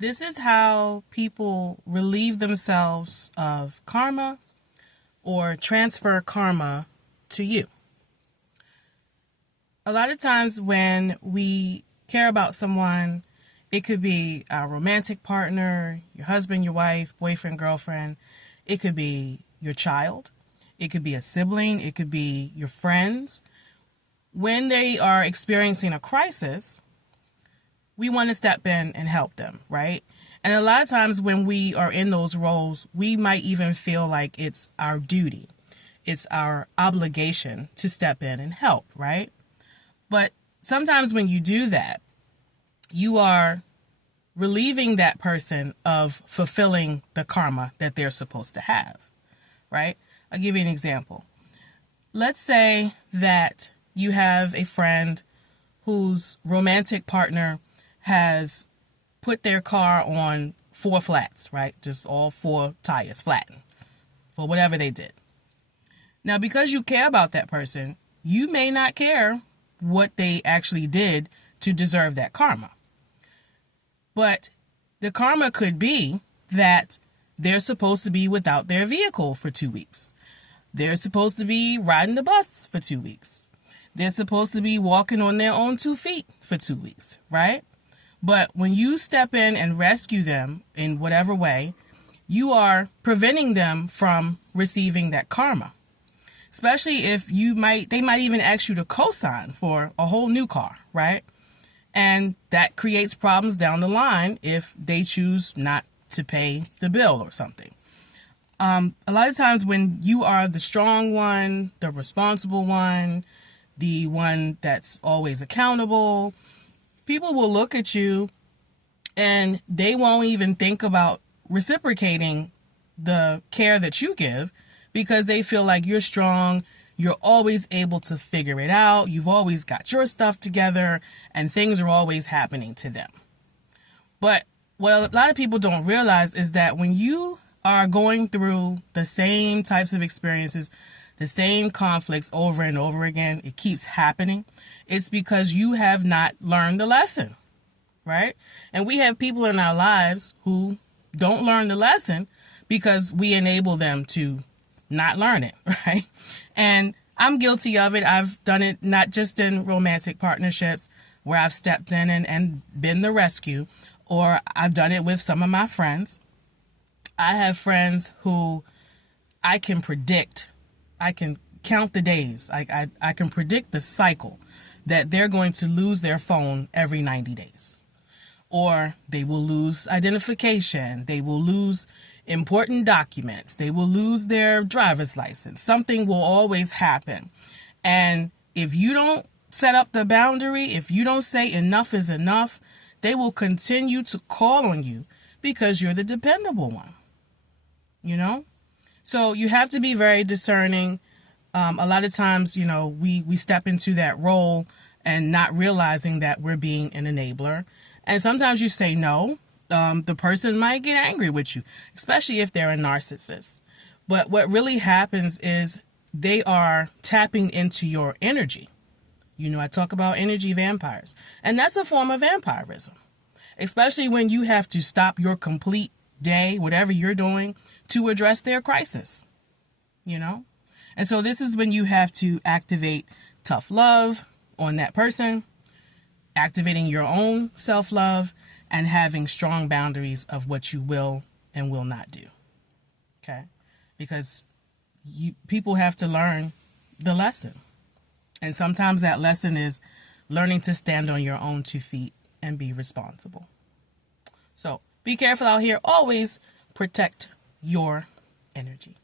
This is how people relieve themselves of karma or transfer karma to you. A lot of times when we care about someone, it could be a romantic partner, your husband, your wife, boyfriend, girlfriend. It could be your child. It could be a sibling. It could be your friends. When they are experiencing a crisis, we want to step in and help them, right? And a lot of times when we are in those roles, we might even feel like it's our duty. It's our obligation to step in and help, right? But sometimes when you do that, you are relieving that person of fulfilling the karma that they're supposed to have, right? I'll give you an example. Let's say that you have a friend whose romantic partner has put their car on 4 flats, right? Just all 4 tires flattened for whatever they did. Now, because you care about that person, you may not care what they actually did to deserve that karma. But the karma could be that they're supposed to be without their vehicle for 2 weeks. They're supposed to be riding the bus for 2 weeks. They're supposed to be walking on their own 2 feet for 2 weeks, right? But when you step in and rescue them in whatever way, you are preventing them from receiving that karma. Especially if they might even ask you to co-sign for a whole new car, right? And that creates problems down the line if they choose not to pay the bill or something. A lot of times when you are the strong one, the responsible one, the one that's always accountable, people will look at you and they won't even think about reciprocating the care that you give because they feel like you're strong, you're always able to figure it out, you've always got your stuff together, and things are always happening to them. But what a lot of people don't realize is that when you are going through the same types of experiences, the same conflicts over and over again, it keeps happening, it's because you have not learned the lesson, right? And we have people in our lives who don't learn the lesson because we enable them to not learn it, right? And I'm guilty of it. I've done it not just in romantic partnerships where I've stepped in and been the rescue, or I've done it with some of my friends. I have friends who I can predict. I can count the days. I can predict the cycle that they're going to lose their phone every 90 days. Or they will lose identification. They will lose important documents. They will lose their driver's license. Something will always happen. And if you don't set up the boundary, if you don't say enough is enough, they will continue to call on you because you're the dependable one. You know? So you have to be very discerning. A lot of times, we step into that role and not realizing that we're being an enabler. And sometimes you say no. The person might get angry with you, especially if they're a narcissist. But what really happens is they are tapping into your energy. I talk about energy vampires, and that's a form of vampirism, especially when you have to stop your complete day, whatever you're doing, to address their crisis, And so this is when you have to activate tough love on that person, activating your own self-love, and having strong boundaries of what you will and will not do. Okay? Because people have to learn the lesson. And sometimes that lesson is learning to stand on your own 2 feet and be responsible. So be careful out here. Always protect your energy.